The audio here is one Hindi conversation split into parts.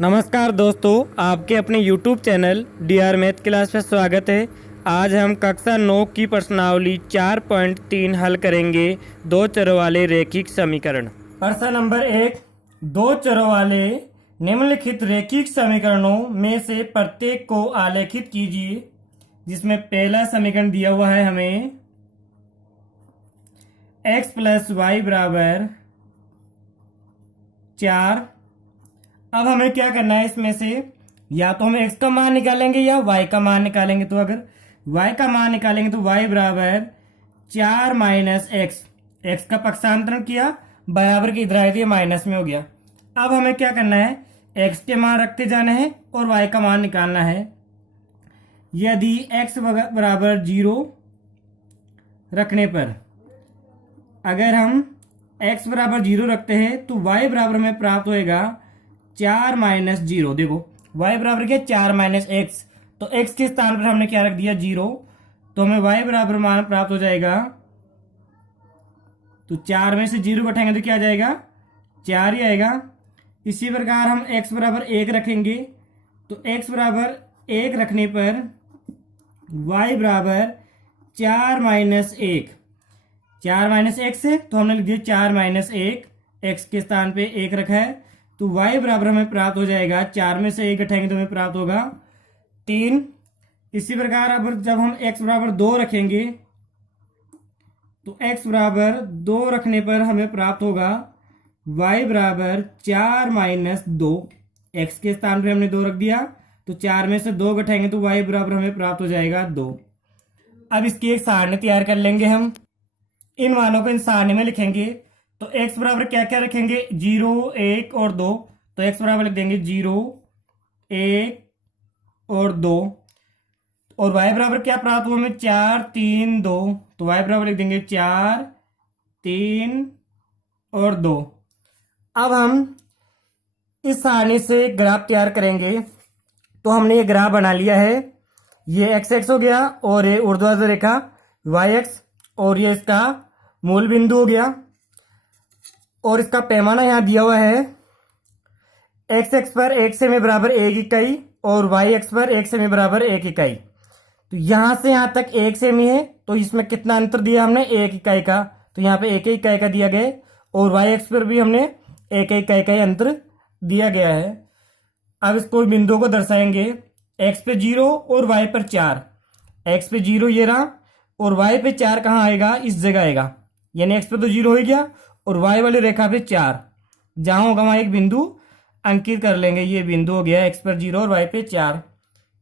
नमस्कार दोस्तों, आपके अपने YouTube channel DR math class में स्वागत है। आज हम कक्षा 9 की प्रश्नावली 4.3 हल करेंगे। दो चरों वाले रैखिक समीकरण। प्रश्न नंबर 1, दो चरों वाले निम्नलिखित रैखिक समीकरणों में से प्रत्येक को आलेखित कीजिए। जिसमें पहला समीकरण दिया हुआ है हमें x + y = 4। अब हमें क्या करना है, इसमें से या तो हम x का मान निकालेंगे या y का मान निकालेंगे। तो अगर y का मान निकालेंगे तो y = 4 - x का पक्षांतरण किया, बराबर की इधर आई थी, माइनस में हो गया। अब हमें क्या करना है, x के मान रखते जाने हैं और y का मान निकालना है। यदि x = 0 रखने पर, अगर हम x = 0 रखते हैं तो y बराबर में प्राप्त होएगा 4 - 0। देखो y बराबर क्या, 4 - x। तो x के स्थान पर हमने क्या रख दिया, 0। तो हमें y बराबर मान प्राप्त हो जाएगा। तो 4 में से 0 घटाएंगे तो क्या आ जाएगा, 4 ही आएगा। इसी प्रकार हम x = 1 रखेंगे तो x = 1 रखने पर y = 4 - 1। 4 - x है तो हमने लिख दिया 4 - 1। x के स्थान पे 1 रखा है तो y बराबर हमें प्राप्त हो जाएगा, 4 में से 1 घटाएंगे तो हमें प्राप्त होगा 3। इसी प्रकार अब जब हम x = 2 रखेंगे तो x = 2 रखने पर हमें प्राप्त होगा y = 4 - 2। x के स्थान पर हमने 2 रख दिया तो 4 में से 2 घटाएंगे तो y बराबर हमें प्राप्त हो जाएगा 2। अब इसकी एक सारणी तैयार कर लेंगे। हम इन मानों को इन सारणी में लिखेंगे। तो x बराबर क्या क्या रखेंगे, 0, 1 और 2। तो x बराबर लिख देंगे 0, 1 और 2। और y बराबर क्या प्राप्त हुआ हमें, 4, 3, 2। तो y बराबर लिख देंगे 4, 3 और 2। अब हम इस सारणी से एक ग्राफ तैयार करेंगे। तो हमने ये ग्राफ बना लिया है। ये x हो गया और ये ऊर्ध्वाधर रेखा yx, और ये इसका मूल बिंदु हो गया। और इसका पैमाना यहां दिया हुआ है, x पर 1 सेमी बराबर 1 इकाई और y पर 1 सेमी बराबर 1 इकाई। तो यहां से यहां तक 1 सेमी है तो इसमें कितना अंतर दिया हमने, 1 इकाई का। तो यहाँ पे 1 इकाई का दिया गया और y पर भी हमने 1 इकाई का अंतर दिया गया है। अब इसको बिंदुओं को दर्शाएंगे। x पे 0 और y पर 4। x पे 0 ये रहा और y पे 4 कहाँ आएगा, इस जगह आएगा। यानी x पे तो 0 हो गया और y वाली रेखा पे 4 जहां होगा वहां एक बिंदु अंकित कर लेंगे। ये बिंदु हो गया x पर 0 और y पे 4।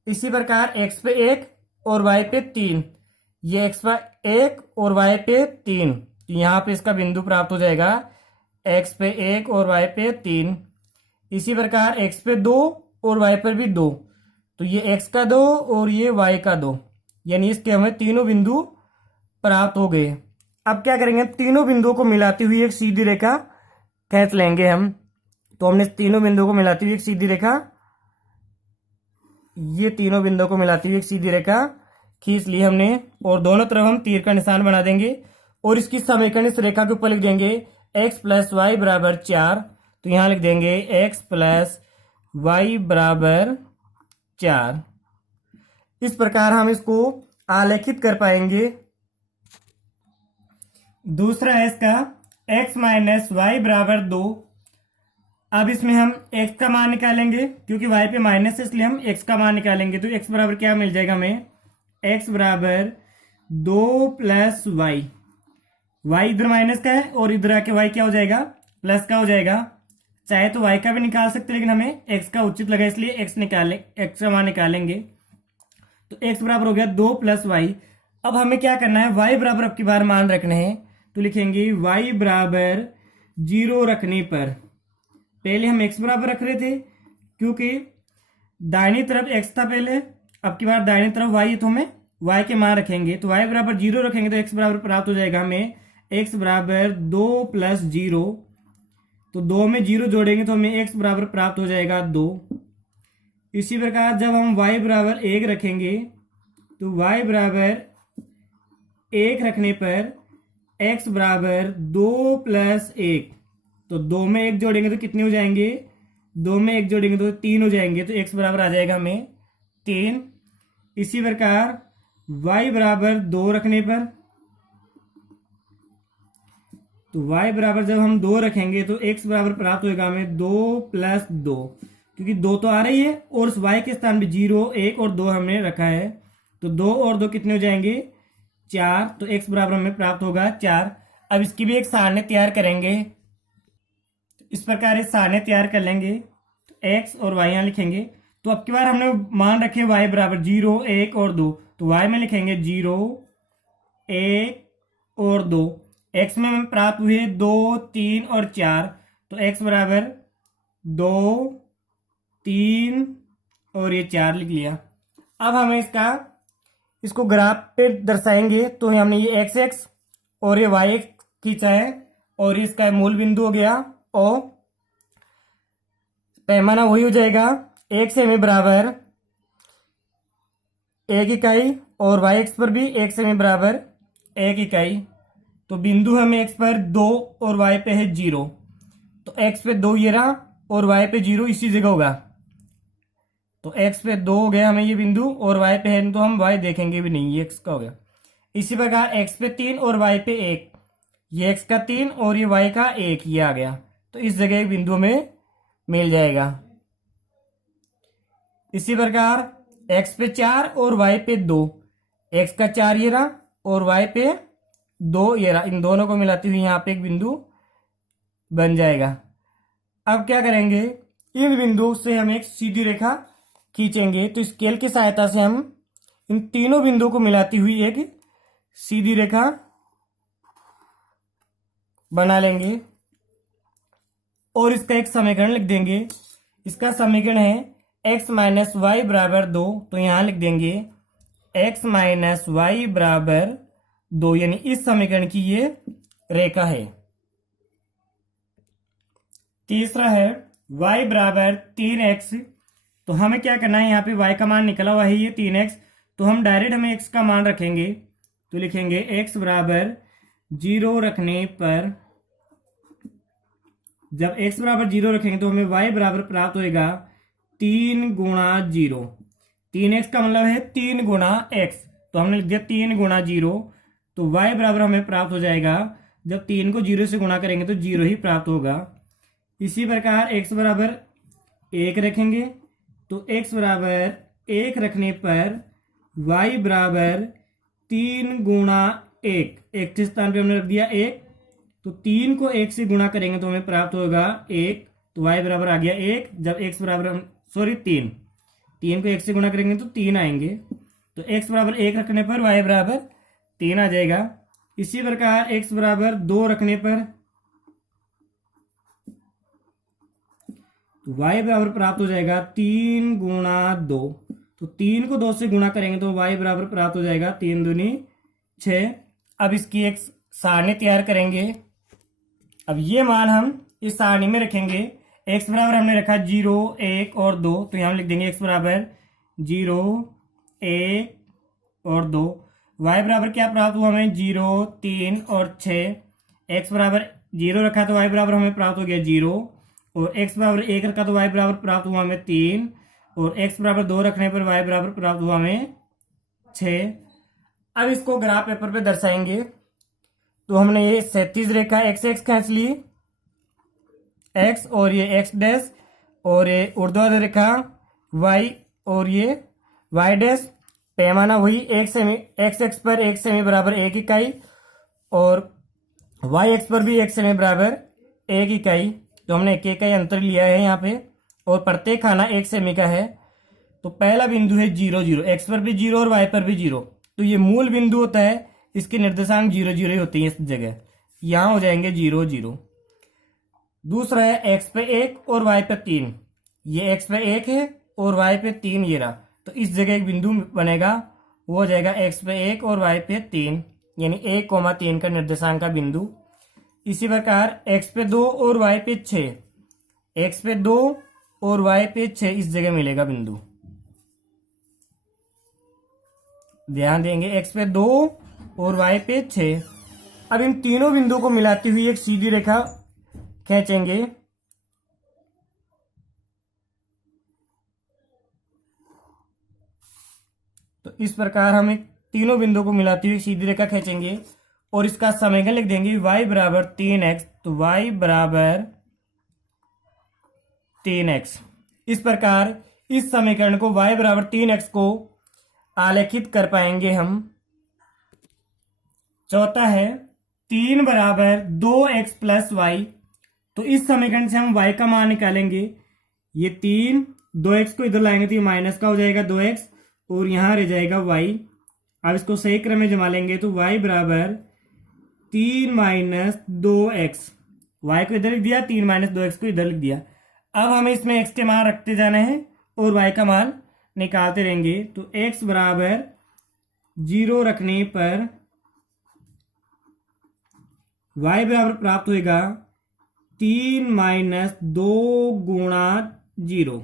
इसी प्रकार x पे 1 और y पे 3, ये x पर 1 और y पे 3। तो यहाँ पे इसका बिंदु प्राप्त हो जाएगा, x पे 1 और y पे 3। इसी प्रकार x पे 2 और y पर भी 2। तो ये x का 2 और ये y का 2, यानी इसके हमें तीनों बिंदु प्राप्त हो गए। अब क्या करेंगे, तीनों बिंदुओं को मिलाती हुई एक सीधी रेखा खींच लेंगे हम। तो हमने तीनों बिंदुओं को मिलाती हुई एक सीधी रेखा, ये तीनों बिंदुओं को मिलाती हुई एक सीधी रेखा खींच ली हमने। और दोनों तरफ हम तीर का निशान बना देंगे और इसकी समीकरण इस रेखा के ऊपर लिख देंगे x + y = 4। तो यहां लिख देंगे x + y = 4। इस प्रकार हम इसको आलेखित कर पाएंगे। दूसरा है इसका x - y = 2। अब इसमें हम x का मान निकालेंगे, क्योंकि y पे माइनस है इसलिए हम x का मान निकालेंगे। तो x बराबर क्या मिल जाएगा हमें, x = 2 + y इधर माइनस का है और इधर आके y क्या हो जाएगा, प्लस का हो जाएगा। चाहे तो y का भी निकाल सकते लेकिन हमें x का उचित लगा इसलिए x का मान निकालेंगे। तो x बराबर हो गया 2 + y। अब हमें क्या करना है, y बराबर अब की बार मान रखने हैं। तो लिखेंगे y = 0 रखने पर, पहले हम x बराबर रख रहे थे क्योंकि दाहिनी तरफ x था पहले, अब की बार दाहिनी तरफ y है तो हमें y के मान रखेंगे। तो y = 0 रखेंगे तो x बराबर प्राप्त हो जाएगा हमें x = 2 + 0। तो 2 में 0 जोड़ेंगे तो हमें x बराबर प्राप्त हो जाएगा 2। इसी प्रकार जब हम y = 1 रखेंगे तो y = 1 रखने पर x = 2 + 1। तो 2 में 1 जोड़ेंगे तो कितने हो जाएंगे, 2 में 1 जोड़ेंगे तो 3 हो जाएंगे, तो x बराबर आ जाएगा हमें 3। इसी प्रकार y बराबर 2 रखने पर, तो y बराबर जब हम 2 रखेंगे तो x बराबर प्राप्त होगा हमें 2 + 2, क्योंकि 2 तो आ रही है और उस y के स्थान पे 0, 1 और 2 हमने रखा है, तो 2 और 2 कितने हो जाएंगे 4, तो x बराबर हमें प्राप्त होगा 4। अब इसकी भी एक सारणी तैयार करेंगे। इस प्रकार इस सारणी तैयार कर लेंगे, तो x और y यहाँ लिखेंगे। तो अब की बार हमने मान रखे y बराबर 0, 1 और 2, तो y में लिखेंगे 0, 1 और 2। x में हमें प्राप्त हुए 2, 3 और 4, तो x बराबर 2, 3 और ये 4 लिख लिया। अब हमें इसको ग्राफ पे दर्शाएंगे, तो हमने ये एक्स एक्स और ये वाई एक्स खींचा है और इसका मूल बिंदु हो गया और पैमाना वही हो जाएगा 1 सेमी बराबर 1 इकाई और वाई एक्स पर भी 1 सेमी बराबर 1 इकाई। तो बिंदु हमें एक्स पर 2 और वाई पे है 0, तो एक्स पे 2 ये रहा और वाई पे 0 इसी जगह होगा, तो एक्स पे 2 हो गया हमें ये बिंदु और वाई पे है तो हम वाई देखेंगे भी नहीं, ये एक्स का हो गया। इसी प्रकार एक्स पे 3 और वाई पे 1, ये एक्स का 3 और ये वाई का 1 ये आ गया, तो इस जगह एक बिंदु में मिल जाएगा। इसी प्रकार एक्स पे 4 और वाई पे 2, एक्स का 4 ये रहा और वाई पे 2 ये रहा, इन दोनों को मिलाती हुई यहाँ पे एक बिंदु बन जाएगा। अब क्या करेंगे, इन बिंदुओं से हम एक सीधी रेखा खींचेंगे, तो स्केल की सहायता से हम इन तीनों बिंदुओं को मिलाती हुई एक सीधी रेखा बना लेंगे और इसका एक समीकरण लिख देंगे। इसका समीकरण है x माइनस वाई बराबर 2, तो यहां लिख देंगे x माइनस वाई बराबर 2, यानी इस समीकरण की ये रेखा है। तीसरा है y बराबर 3x, तो हमें क्या करना है, यहाँ पे y का मान निकला हुआ है ये 3x, तो हम डायरेक्ट हमें x का मान रखेंगे, तो लिखेंगे x बराबर 0 रखने पर, जब x बराबर 0 रखेंगे तो हमें y बराबर प्राप्त होएगा 3 गुणा 0। 3x का मतलब है 3 गुणा x, तो हमने लिख दिया 3 गुणा 0, तो y बराबर हमें प्राप्त हो जाएगा, जब 3 को 0 से गुणा करेंगे तो 0 ही प्राप्त होगा। इसी प्रकार x बराबर 1 रखेंगे, तो x बराबर 1 रखने पर y बराबर 3 गुणा 1, एक के स्थान पे हमने रख दिया 1, तो 3 को 1 से गुणा करेंगे तो हमें प्राप्त होगा 1, तो y बराबर आ गया 1। जब x बराबर 3 को 1 से गुणा करेंगे तो 3 आएंगे, तो x बराबर 1 रखने पर y बराबर 3 आ जाएगा। इसी प्रकार x बराबर 2 रखने पर y बराबर प्राप्त हो जाएगा 3 गुणा 2, तो 3 को 2 से गुणा करेंगे तो y बराबर प्राप्त हो जाएगा 3 दूनी 6। अब इसकी एक सारणी तैयार करेंगे। अब ये मान हम इस सारणी में रखेंगे। x बराबर हमने रखा 0, 1 और 2, तो यहाँ लिख देंगे x बराबर 0, 1 और 2। y बराबर क्या प्राप्त हुआ हमें 0, 3 और 6। x बराबर 0 रखा तो y बराबर हमें प्राप्त हो गया 0, और x बराबर 1 रखा तो y बराबर प्राप्त हुआ हमें 3, और x बराबर 2 रखने पर y बराबर प्राप्त हुआ हमें 6। अब इसको ग्राफ पेपर पे दर्शाएंगे। तो हमने ये 37 रेखा x x खींच ली, x और ये x डैश, और ये ऊर्ध्वाधर रेखा y और ये y डैश। पैमाना वही 1 सेमी, x x पर 1 सेमी बराबर 1 इकाई और y x पर भी 1 सेमी बराबर 1 इकाई। तो हमने 1 इकाई अंतर लिया है यहाँ पे, और प्रत्येक खाना 1 सेमी का है। तो पहला बिंदु है 0 0, x पर भी 0 और y पर भी 0, तो ये मूल बिंदु होता है, इसके निर्देशांक 0 0 ही होते हैं इस जगह, यहाँ हो जाएंगे 0 0। दूसरा है x पे 1 और y पे 3, ये x पे 1 है और y पे 3 ये रहा, तो इस जगह एक बिंदु बनेगा, वो हो जाएगा x पे 1 और y पे 3, यानी 1,3 का निर्देशांक का बिंदु। इसी प्रकार x पे 2 और y पे 6, x पे 2 और y पे 6 इस जगह मिलेगा बिंदु। ध्यान देंगे x पे 2 और y पे 6। अब इन तीनों बिंदुओं को मिलाती हुई एक सीधी रेखा खींचेंगे। तो इस प्रकार हम एक तीनों बिंदु को मिलाती हुई सीधी रेखा खींचेंगे और इसका समीकरण लिख देंगे y बराबर 3x। तो y बराबर 3x। इस प्रकार इस समीकरण को y बराबर 3x को आलेखित कर पाएंगे हम। चौथा है 3 बराबर 2x प्लस वाई। तो इस समीकरण से हम y का मान निकालेंगे। ये 3, 2x को इधर लाएंगे तो ये माइनस का हो जाएगा 2x और यहाँ रह जाएगा y। अब इसको सही क्रम में जमा लेंगे तो y बराबर 3 माइनस 2x। y को इधर लिख दिया, 3 माइनस 2x को इधर लिख दिया। अब हमें इसमें x के मान रखते जाना है और y का मान निकालते रहेंगे। तो x बराबर 0 रखने पर y बराबर प्राप्त होगा 3 माइनस 2 गुणा 0।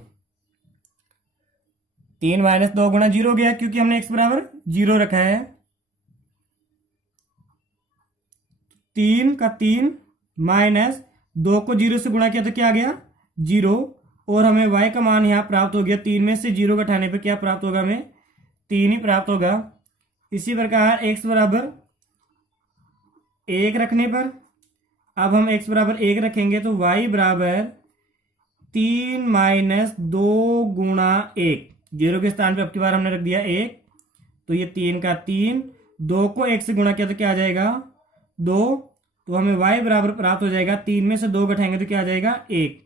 3 माइनस 2 गुणा 0 हो गया क्योंकि हमने x बराबर 0 रखा है। 3 का 3 माइनस 2 को 0 से गुणा किया तो क्या आ गया 0 और हमें y का मान यहाँ प्राप्त हो गया। 3 में से 0 घटाने पर क्या प्राप्त होगा, हमें 3 ही प्राप्त होगा। इसी प्रकार x बराबर 1 रखने पर अब हम x बराबर 1 रखेंगे तो y बराबर 3 माइनस 2 गुणा 1। 0 के स्थान पे अब की बार हमने रख दिया 1। तो ये 3 का 3, 2 को 1 से गुणा किया तो क्या आ जाएगा 2। तो हमें y बराबर प्राप्त हो जाएगा, 3 में से 2 घटाएंगे तो क्या आ जाएगा 1।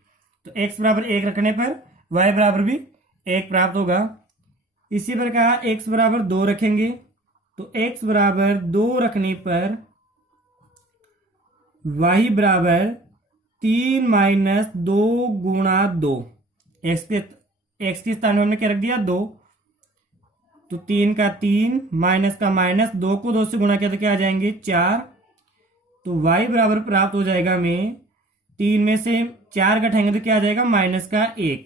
तो x बराबर 1 रखने पर y बराबर भी 1 प्राप्त होगा। इसी प्रकार x बराबर 2 रखेंगे तो x बराबर 2 रखने पर y बराबर 3 माइनस 2 गुणा 2। x के स्थान में हमने क्या रख दिया 2। तो 3 का 3 माइनस का माइनस, 2 को 2 से गुणा किया तो क्या आ जाएंगे 4। तो y बराबर प्राप्त हो जाएगा हमें, 3 में से 4 घटाएंगे तो क्या आ जाएगा माइनस का 1।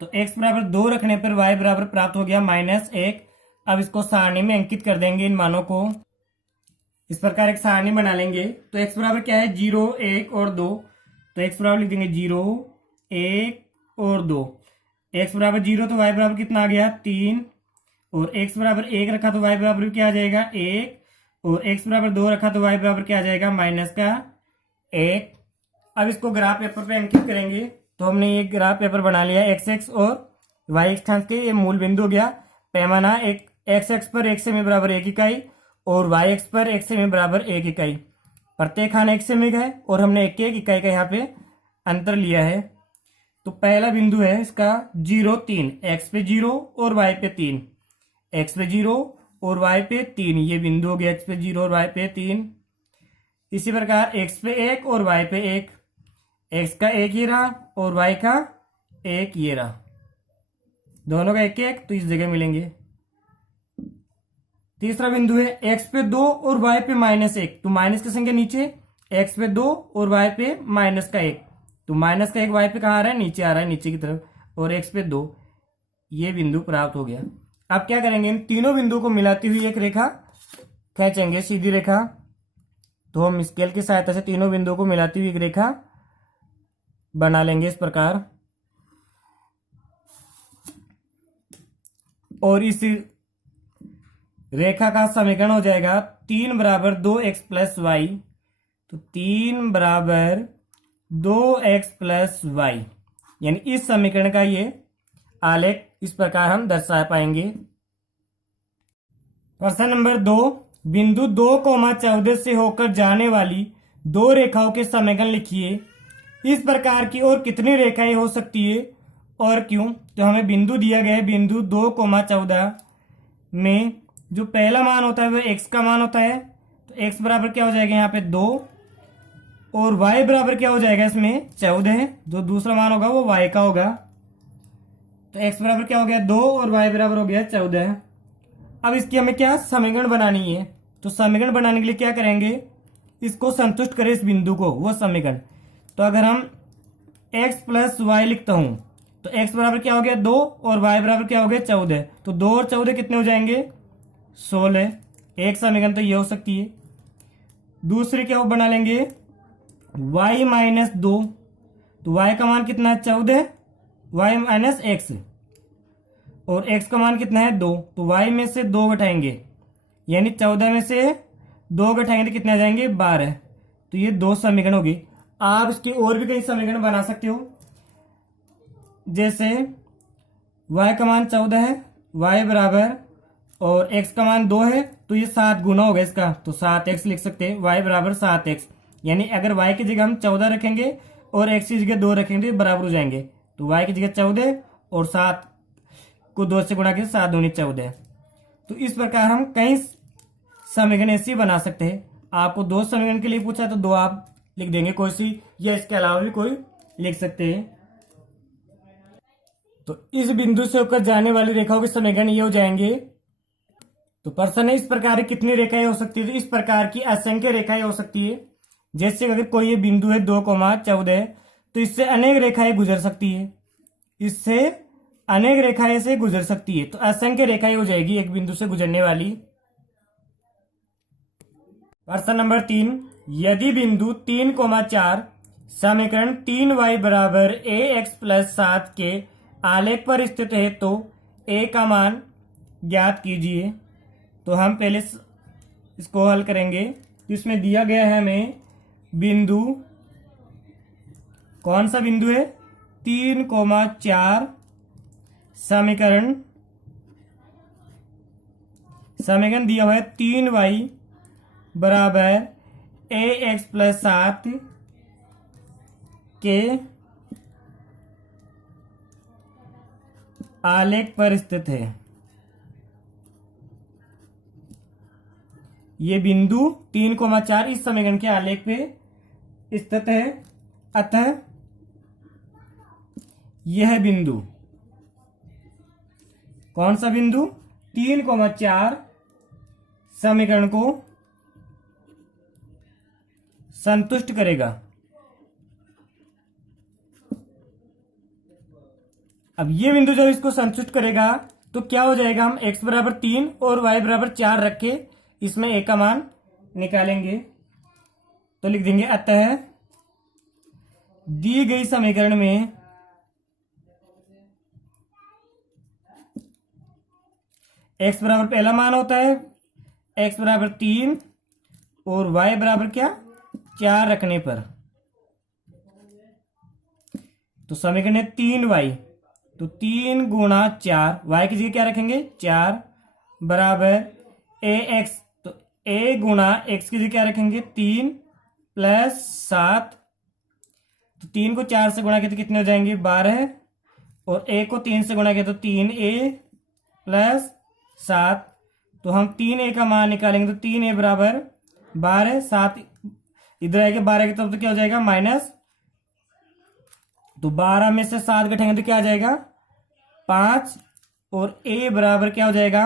तो x बराबर 2 रखने पर y बराबर प्राप्त हो गया -1। अब इसको सारणी में अंकित कर देंगे इन मानों को। इस प्रकार एक सारणी बना लेंगे। तो x बराबर क्या है 0, 1 और 2। तो x बराबर लिख देंगे 0, 1 और 2। x बराबर 0 तो y बराबर कितना आ गया 3 और x बराबर 1 रखा तो y बराबर क्या आ जाएगा 1 और x बराबर 2 रखा तो y बराबर क्या आ जाएगा -1। अब इसको ग्राफ पेपर पे अंकित करेंगे। तो हमने ये ग्राफ पेपर बना लिया, x और y अक्षांश के ये मूल बिंदु हो गया। पैमाना एक x अक्ष पर 1 सेमी बराबर 1 इकाई और y अक्ष पर 1 सेमी बराबर 1 इकाई। प्रत्येक खाना 1 सेमी का है और हमने 1 इकाई का यहाँ पे अंतर लिया है। तो पहला बिंदु है इसका 0, 3, x पे 0 और y पे 3, x पे 0 और y पे 3। ये बिंदु हो गया x पे 0 और y पे 3। इसी प्रकार x पे 1 और y पे 1, x का 1 ये रहा और y का 1 ये रहा, दोनों का 1 तो इस जगह मिलेंगे। तीसरा बिंदु है x पे 2 और y पे -1। तो माइनस की संख्या नीचे, x पे 2 और y पे माइनस का 1। तो माइनस का 1 y पे कहाँ आ रहा है, नीचे आ रहा है, नीचे की तरफ, और x पे 2। ये बिंदु प्राप्त हो गया। अब क्या करेंगे, इन तीनों बिंदु को मिलाती हुई एक रेखा खींचेंगे, सीधी रेखा। तो हम स्केल की सहायता से तीनों बिंदुओं को मिलाती हुई एक रेखा बना लेंगे इस प्रकार। और इस रेखा का समीकरण हो जाएगा 3 बराबर 2x प्लस वाई। तो 3 बराबर 2x प्लस वाई, यानी इस समीकरण का ये आलेख इस प्रकार हम दर्शा पाएंगे। प्रश्न नंबर 2, बिंदु 2,14 से होकर जाने वाली दो रेखाओं के समीकरण लिखिए। इस प्रकार की और कितनी रेखाएं हो सकती है और क्यों। तो हमें बिंदु दिया गया है, बिंदु 2,14 में जो पहला मान होता है वह x का मान होता है। तो x बराबर क्या हो जाएगा यहाँ पे 2 और y बराबर क्या हो जाएगा इसमें 14। जो दूसरा मान होगा वो y का होगा। तो x बराबर क्या हो गया 2 और y बराबर हो गया 14। अब इसकी हमें क्या समीकरण बनानी है। तो समीकरण बनाने के लिए क्या करेंगे, इसको संतुष्ट करें इस बिंदु को, वो समीकरण। तो अगर हम x प्लस वाई लिखता हूं तो x बराबर क्या हो गया 2 और y बराबर क्या हो गया 14। तो 2 और 14 कितने हो जाएंगे 16। एक समीकरण तो ये हो सकती है। दूसरे क्या बना लेंगे y माइनस 2। तो y का मान कितना है 14, y माइनस x। और x का मान कितना है 2, तो y में से 2 घटाएंगे, यानी 14 में से 2 घटाएंगे तो कितने आ जाएंगे 12। तो ये 2 समीकरण होगी। आप इसके और भी कई समीकरण बना सकते हो, जैसे y का मान 14 है, y बराबर और x का मान 2 है, तो ये 7 गुना होगा इसका, तो 7x लिख सकते हैं, y बराबर 7x। यानी अगर y की जगह हम 14 रखेंगे और x की जगह 2 रखेंगे तो बराबर हो जाएंगे। तो y की जगह 14 और 7 को 2 से गुणा करके 7 दूनी 14। तो इस प्रकार हम कई समीकरण ऐसे बना सकते हैं। आपको 2 समीकरण के लिए पूछा तो 2 आप लिख देंगे कोई सी, या इसके अलावा भी कोई लिख सकते हैं। तो इस बिंदु से होकर जाने वाली रेखाओं के समीकरण ये हो जाएंगे। तो प्रश्न है, इस प्रकार की कितनी रेखाएं हो सकती है? तो इस प्रकार की असंख्य रेखाएं हो सकती है। जैसे अगर कोई ये बिंदु है 2,14, तो इससे अनेक रेखाएं गुजर सकती है, इससे अनेक रेखाएं से गुजर सकती है, तो असंख्य रेखाएं हो जाएगी एक बिंदु से गुजरने वाली। प्रश्न नंबर 3, यदि बिंदु 3,4 समीकरण 3y बराबर ax प्लस 7 के आलेख पर स्थित है तो a का मान ज्ञात कीजिए। तो हम पहले इसको हल करेंगे। तो इसमें दिया गया है हमें बिंदु, कौन सा बिंदु है? 3,4 समीकरण दिया हुआ है 3y बराबर ax प्लस 7 के आलेख पर स्थित है। ये बिंदु 3,4 इस समीकरण के आलेख पे स्थित है। अतः यह बिंदु, कौन सा बिंदु? 3,4 समीकरण को संतुष्ट करेगा। अब ये बिंदु जब इसको संतुष्ट करेगा तो क्या हो जाएगा? हम x बराबर 3 और y बराबर 4 रख के इसमें a का मान निकालेंगे। तो लिख देंगे, अतः दी गई समीकरण में x बराबर पहला मान होता है x बराबर 3 और y बराबर क्या? 4 रखने पर। तो समीकरण है 3y, तो 3 गुणा 4, y की जगह क्या रखेंगे? 4 बराबर ax, तो a गुणा x की जगह क्या रखेंगे? 3 प्लस 7, तो 3 को 4 से गुणा किया तो कितने हो जाएंगे? 12, और a को 3 से गुणा किया तो 3a प्लस 7। तो हम 3a का मान निकालेंगे तो 3a बराबर 12, 7 इधर आएगा 12 की तरफ तो क्या हो जाएगा? माइनस। तो 12 में से 7 घटाएंगे तो क्या आ जाएगा? 5, और a बराबर क्या हो जाएगा?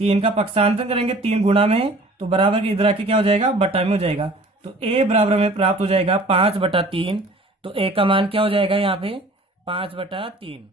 3 का पक्षांतर करेंगे, 3 गुणा में, तो बराबर के इधर आके क्या हो जाएगा? बटा में हो जाएगा। तो a बराबर हमें प्राप्त हो जाएगा 5/3। तो a का मान क्या हो जाएगा यहाँ पे? 5/3।